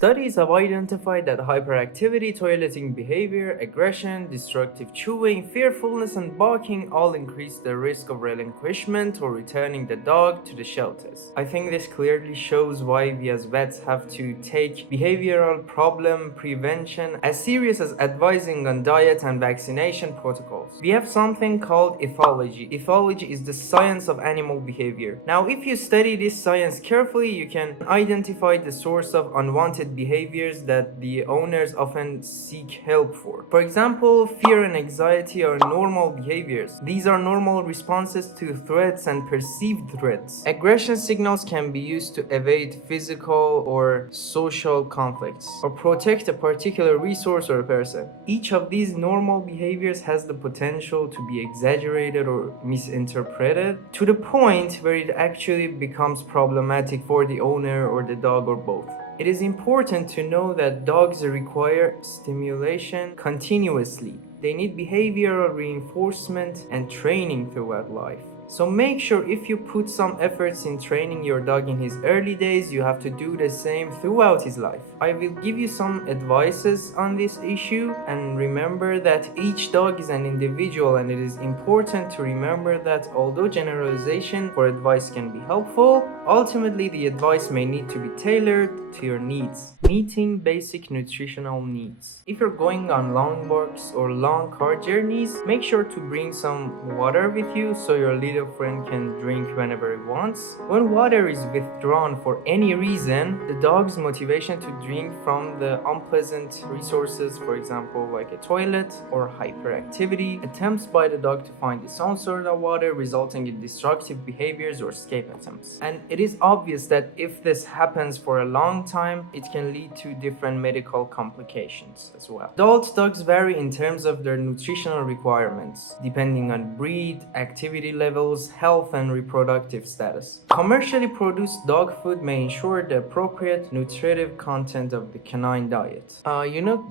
Studies have identified that hyperactivity, toileting behavior, aggression, destructive chewing, fearfulness, and barking all increase the risk of relinquishment or returning the dog to the shelters. I think this clearly shows why we as vets have to take behavioral problem prevention as serious as advising on diet and vaccination protocols. We have something called ethology. Ethology is the science of animal behavior. Now, if you study this science carefully, you can identify the source of unwanted behaviors that the owners often seek help for. For example, fear and anxiety are normal behaviors. These are normal responses to threats and perceived threats. Aggression signals can be used to evade physical or social conflicts or protect a particular resource or a person. Each of these normal behaviors has the potential to be exaggerated or misinterpreted to the point where it actually becomes problematic for the owner or the dog or both. It is important to know that dogs require stimulation continuously. They need behavioral reinforcement and training throughout life. So make sure if you put some efforts in training your dog in his early days, you have to do the same throughout his life. I will give you some advices on this issue, and remember that each dog is an individual, and it is important to remember that although generalization for advice can be helpful, ultimately the advice may need to be tailored to your needs. Meeting basic nutritional needs. If you're going on long walks or long car journeys, make sure to bring some water with you so your little friend can drink whenever he wants. When water is withdrawn for any reason, the dog's motivation to drink from the unpleasant resources, for example like a toilet or hyperactivity, attempts by the dog to find its own sort of water, resulting in destructive behaviors or escape attempts. And it is obvious that if this happens for a long time, it can lead to different medical complications as well. Adult dogs vary in terms of their nutritional requirements, depending on breed, activity levels, health, and reproductive status. Commercially produced dog food may ensure the appropriate nutritive content of the canine diet.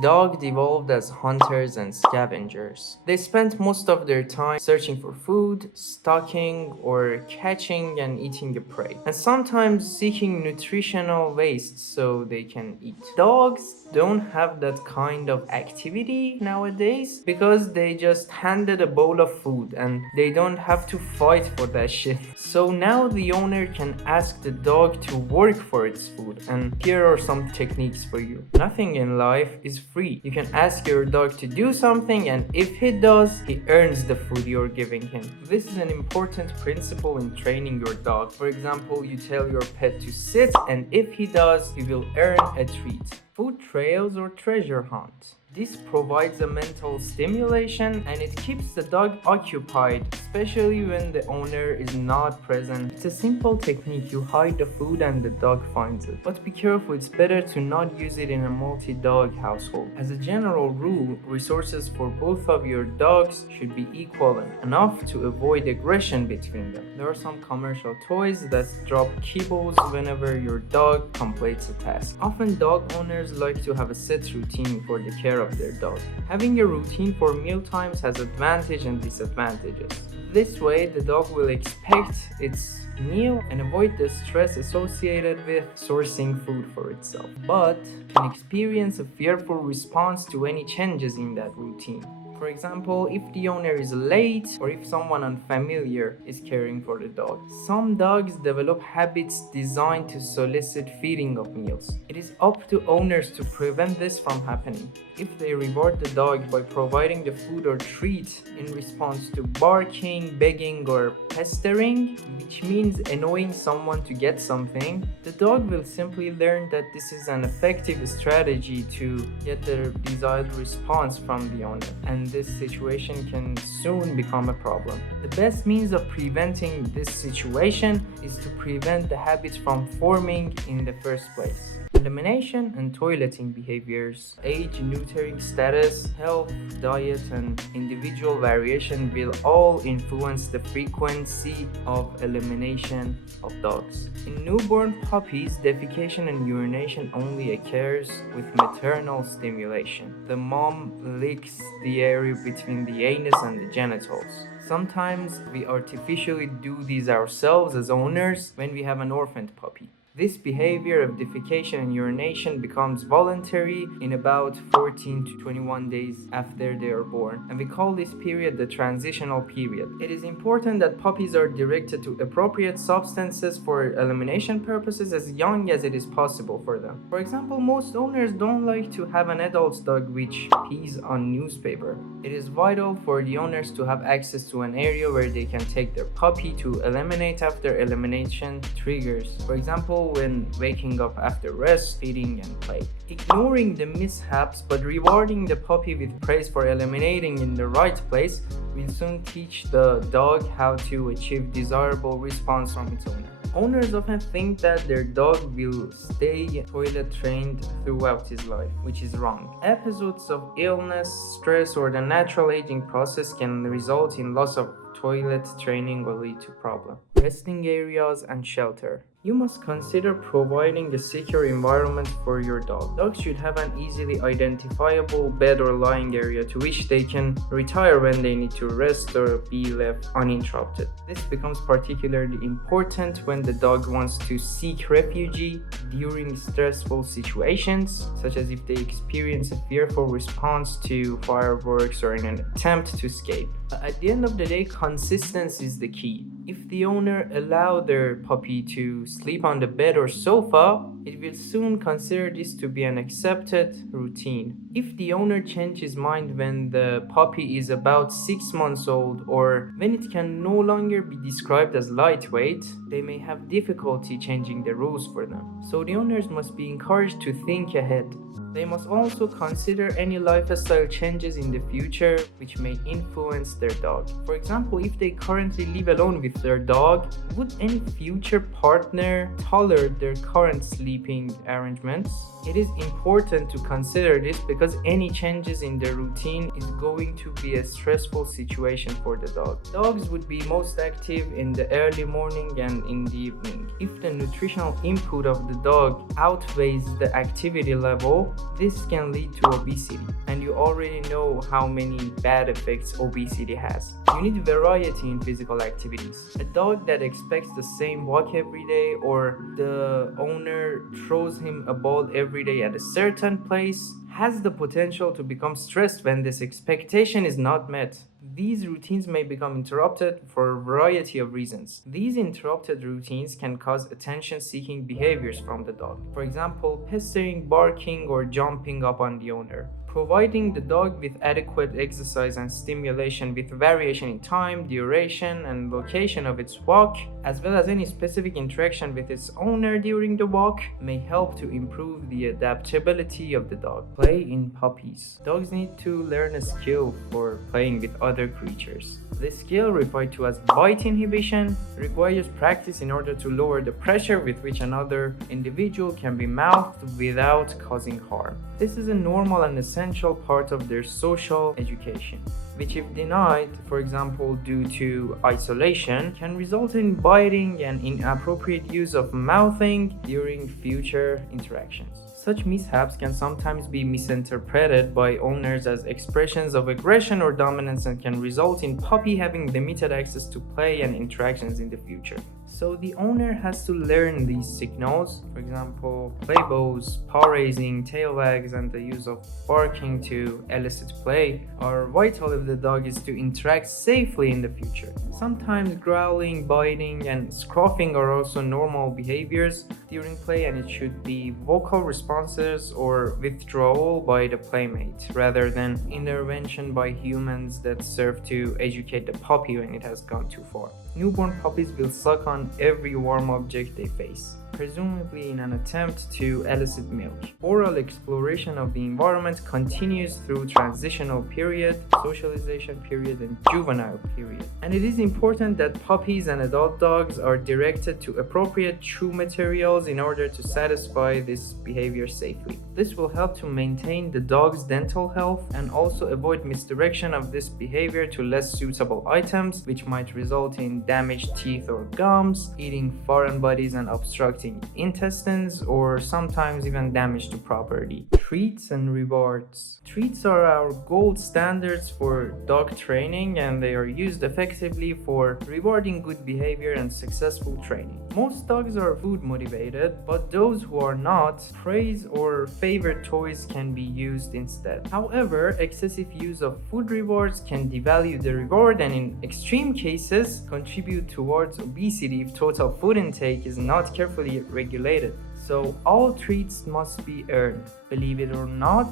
Dogs evolved as hunters and scavengers. They spent most of their time searching for food, stalking, or catching and eating a prey, and sometimes seeking nutritional waste so they can eat. Dogs don't have that kind of activity nowadays because they just handed a bowl of food and they don't have to fight for that shit. So now the owner can ask the dog to work for its food, and here are some techniques for you. Nothing in life is free. You can ask your dog to do something, and if he does, he earns the food you're giving him. This is an important principle in training your dog. For example, you tell your pet to sit, and if he does, he will earn a treat. Food trails or treasure hunt. This provides a mental stimulation and it keeps the dog occupied, especially when the owner is not present. It's a simple technique. You hide the food and the dog finds it. But be careful, it's better to not use it in a multi-dog household. As a general rule, resources for both of your dogs should be equal and enough to avoid aggression between them. There are some commercial toys that drop kibbles whenever your dog completes a task. Often dog owners like to have a set routine for the care of their dog. Having a routine for meal times has advantages and disadvantages. This way, the dog will expect its meal and avoid the stress associated with sourcing food for itself, but can experience a fearful response to any changes in that routine. For example, if the owner is late or if someone unfamiliar is caring for the dog. Some dogs develop habits designed to solicit feeding of meals. It is up to owners to prevent this from happening. If they reward the dog by providing the food or treat in response to barking, begging, or pestering, which means annoying someone to get something, the dog will simply learn that this is an effective strategy to get the desired response from the owner, and this situation can soon become a problem. The best means of preventing this situation is to prevent the habits from forming in the first place. Elimination and toileting behaviors, age, neutering status, health, diet, and individual variation will all influence the frequency of elimination of dogs. In newborn puppies, defecation and urination only occurs with maternal stimulation. The mom licks the area between the anus and the genitals. Sometimes we artificially do these ourselves as owners when we have an orphaned puppy. This behavior of defecation and urination becomes voluntary in about 14 to 21 days after they are born, and we call this period the transitional period. It is important that puppies are directed to appropriate substances for elimination purposes as young as it is possible for them. For example, most owners don't like to have an adult dog which pees on newspaper. It is vital for the owners to have access to an area where they can take their puppy to eliminate after elimination triggers. For example, when waking up after rest, feeding, and play. Ignoring the mishaps but rewarding the puppy with praise for eliminating in the right place will soon teach the dog how to achieve desirable response from its owner. Owners often think that their dog will stay toilet trained throughout his life, which is wrong. Episodes of illness, stress, or the natural aging process can result in loss of toilet training or lead to problems. Resting areas and shelter. You must consider providing a secure environment for your dog. Dogs should have an easily identifiable bed or lying area to which they can retire when they need to rest or be left uninterrupted. This becomes particularly important when the dog wants to seek refuge during stressful situations, such as if they experience a fearful response to fireworks or in an attempt to escape. At the end of the day, consistency is the key. If the owner allow their puppy to sleep on the bed or sofa, it will soon consider this to be an accepted routine. If the owner changes his mind when the puppy is about 6 months old or when it can no longer be described as lightweight, they may have difficulty changing the rules for them. So the owners must be encouraged to think ahead. They must also consider any lifestyle changes in the future which may influence their dog. For example, if they currently live alone with their dog, would any future partner tolerate their current sleeping arrangements? It is important to consider this because any changes in their routine is going to be a stressful situation for the dog. Dogs would be most active in the early morning and in the evening. If the nutritional input of the dog outweighs the activity level, this can lead to obesity, and you already know how many bad effects obesity has. You need variety in physical activities. A dog that expects the same walk every day, or the owner throws him a ball every day at a certain place, has the potential to become stressed when this expectation is not met. These routines may become interrupted for a variety of reasons. These interrupted routines can cause attention-seeking behaviors from the dog. For example, pestering, barking, or jumping up on the owner. Providing the dog with adequate exercise and stimulation with variation in time, duration, and location of its walk, as well as any specific interaction with its owner during the walk, may help to improve the adaptability of the dog. Play in puppies. Dogs need to learn a skill for playing with other creatures. This skill, referred to as bite inhibition, requires practice in order to lower the pressure with which another individual can be mouthed without causing harm. This is a normal and essential part of their social education, which, if denied, for example due to isolation, can result in biting and inappropriate use of mouthing during future interactions. Such mishaps can sometimes be misinterpreted by owners as expressions of aggression or dominance and can result in puppy having limited access to play and interactions in the future. So the owner has to learn these signals, for example, play bows, paw raising, tail wags, and the use of barking to elicit play are vital if the dog is to interact safely in the future. Sometimes growling, biting, and scruffing are also normal behaviors during play, and it should be vocal responses or withdrawal by the playmate rather than intervention by humans that serve to educate the puppy when it has gone too far. Newborn puppies will suck on every warm object they face, presumably in an attempt to elicit milk. Oral exploration of the environment continues through transitional period, socialization period, and juvenile period. And it is important that puppies and adult dogs are directed to appropriate chew materials in order to satisfy this behavior safely. This will help to maintain the dog's dental health and also avoid misdirection of this behavior to less suitable items, which might result in damaged teeth or gums, eating foreign bodies and obstructing intestines, or sometimes even damage to property. Treats and rewards. Treats are our gold standards for dog training, and they are used effectively for rewarding good behavior and successful training. Most dogs are food motivated, but those who are not, praise or favorite toys can be used instead. However, excessive use of food rewards can devalue the reward and in extreme cases contribute towards obesity if total food intake is not carefully regulated. So all treats must be earned. Believe it or not,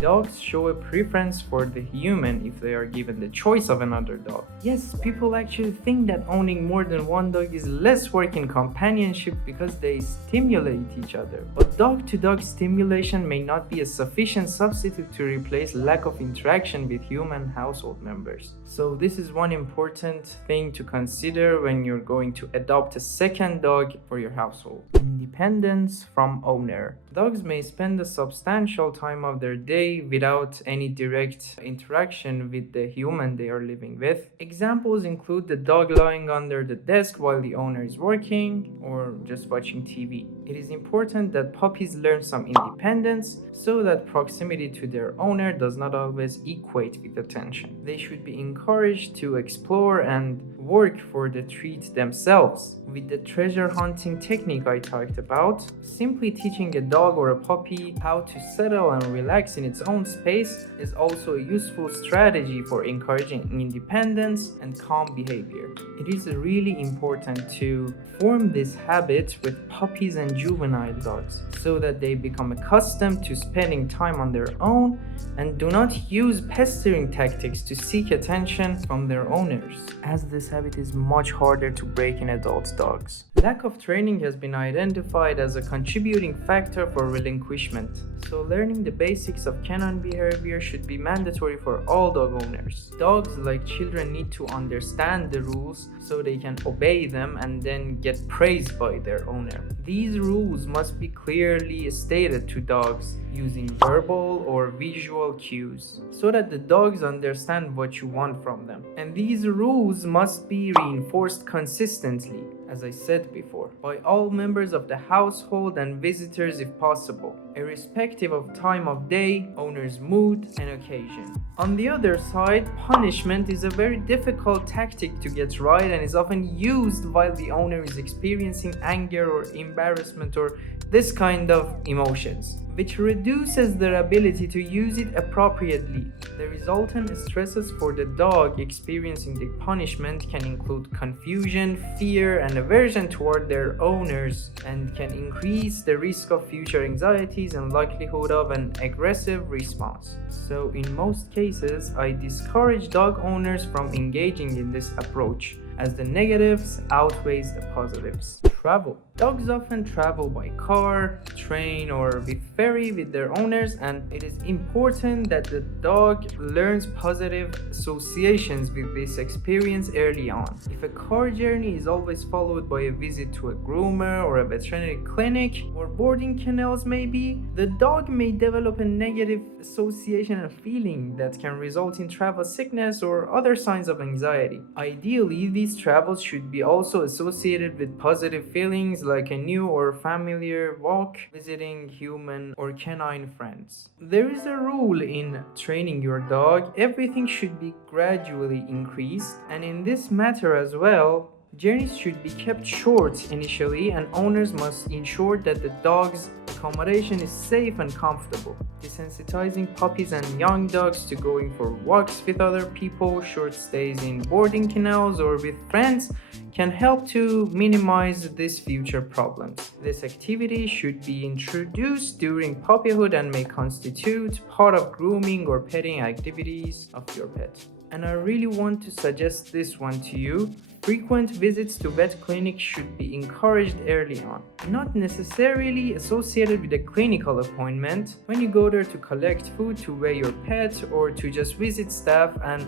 dogs show a preference for the human if they are given the choice of another dog. Yes, people actually think that owning more than one dog is less work in companionship because they stimulate each other. But dog-to-dog stimulation may not be a sufficient substitute to replace lack of interaction with human household members. So this is one important thing to consider when you're going to adopt a second dog for your household. Independence from owner. Dogs may spend a substantial time of their day without any direct interaction with the human they are living with. Examples include the dog lying under the desk while the owner is working or just watching TV. It is important that puppies learn some independence so that proximity to their owner does not always equate with attention. They should be encouraged to explore and work for the treat themselves. With the treasure hunting technique I talked about, simply teaching a dog or a puppy how to settle and relax in its own space is also a useful strategy for encouraging independence and calm behavior. It is really important to form this habit with puppies and juvenile dogs so that they become accustomed to spending time on their own and do not use pestering tactics to seek attention from their owners, as this habit is much harder to break in adult dogs. Lack of training has been identified as a contributing factor for relinquishment, so learning the basics of canine behavior should be mandatory for all dog owners. Dogs, like children, need to understand the rules so they can obey them and then get praised by their owner. These rules must be clearly stated to dogs using verbal or visual cues so that the dogs understand what you want from them. And these rules must be reinforced consistently, as I said before, by all members of the household and visitors if possible, irrespective of time of day, owner's mood, and occasion. On the other side, punishment is a very difficult tactic to get right and is often used while the owner is experiencing anger or embarrassment or this kind of emotions, which reduces their ability to use it appropriately. The resultant stresses for the dog experiencing the punishment can include confusion, fear, and aversion toward their owners, and can increase the risk of future anxieties and likelihood of an aggressive response. So in most cases, I discourage dog owners from engaging in this approach, as the negatives outweighs the positives. Travel. Dogs often travel by car, train, or with ferry with their owners, and it is important that the dog learns positive associations with this experience early on. If a car journey is always followed by a visit to a groomer or a veterinary clinic or boarding kennels maybe, the dog may develop a negative association and feeling that can result in travel sickness or other signs of anxiety. Ideally, these travels should be also associated with positive feelings like a new or familiar walk, visiting human or canine friends. There is a rule in training your dog: everything should be gradually increased, and in this matter as well, journeys should be kept short initially, and owners must ensure that the dog's accommodation is safe and comfortable. Desensitizing puppies and young dogs to going for walks with other people, short stays in boarding kennels or with friends can help to minimize these future problems. This activity should be introduced during puppyhood and may constitute part of grooming or petting activities of your pet. And I really want to suggest this one to you. Frequent visits to vet clinics should be encouraged early on, not necessarily associated with a clinical appointment. When you go there to collect food, to weigh your pet, or to just visit staff and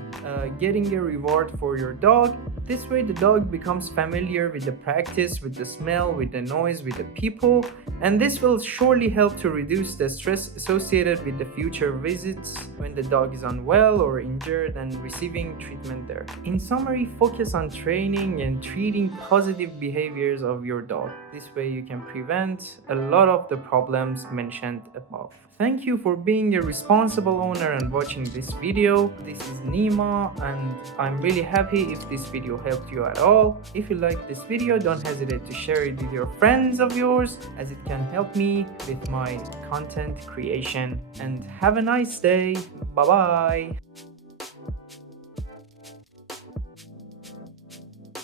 getting a reward for your dog, This way, the dog becomes familiar with the practice, with the smell, with the noise, with the people, and this will surely help to reduce the stress associated with the future visits when the dog is unwell or injured and receiving treatment there. In summary, focus on training and treating positive behaviors of your dog. This way, you can prevent a lot of the problems mentioned above. Thank you for being a responsible owner and watching this video. This is Nima, and I'm really happy if this video helped you at all. If you like this video, don't hesitate to share it with your friends of yours, as it can help me with my content creation. And have a nice day. Bye bye.